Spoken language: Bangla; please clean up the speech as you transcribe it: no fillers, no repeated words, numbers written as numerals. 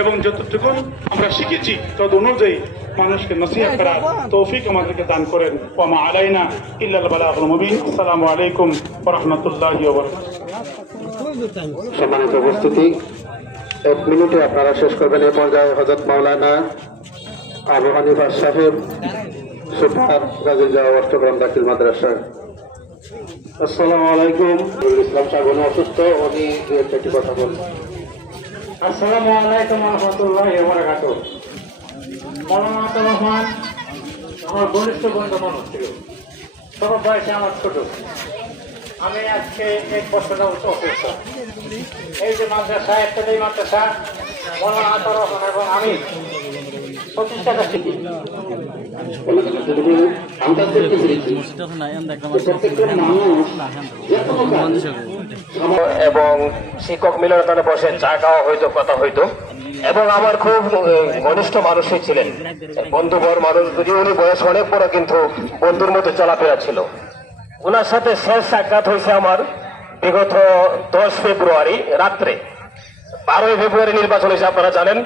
এবং যতটুকু আমরা শিখেছি তদ অনুযায়ী মানুষকে নসিহত করার তৌফিক আমাদেরকে দান করেন। ওয়া মা আলাইনা ইল্লাল বালাগুল মুবিন। আসসালামু আলাইকুম ওয়া রাহমাতুল্লাহি ওয়া বারাকাতুহু। সম্মানিত উপস্থিতি, 1 মিনিটে আপনারা শেষ করবেন। এই পর্যায়ে হযরত মাওলানা আবু হানিফা সাহেব সুপার গাজী জাওয়া অষ্টগ্রাম দাখিল মাদ্রাসা। আসসালামু আলাইকুম। ইসলাম সাহেব অসুস্থ, উনি একটি কথা বলবেন। আসসালামু আলাইকুম ওয়া রাহমাতুল্লাহি ওয়া বারাকাতুহু। মাওলানা আতাউর রহমান আমার ঘনিষ্ঠ বন্ধু মানুষ ছিল, তখন বয়সে আমার ছোট। আমি আজকে 1 বছর অসুস্থ। এই যে মাদ্রাসা, একটা মাদ্রাসা মাওলানা আতাউর রহমান এবং আমি 25 টাকা শিখি। এবং শিক্ষক মিলনায়তনে বসে চা খাওয়া হইতো, কথা হইতো, এবং আমার খুব ঘনিষ্ঠ মানুষই ছিলেন, বন্ধুবর মানুষ। যদি উনি বয়স অনেক বড়, কিন্তু বন্ধুর মতো চলাফেরা ছিল। ওনার সাথে শেষ সাক্ষাৎ হয়েছে আমার বিগত 10 ফেব্রুয়ারি রাত্রে। 12 ফেব্রুয়ারি নির্বাচন হয়েছে, আপনারা জানেন।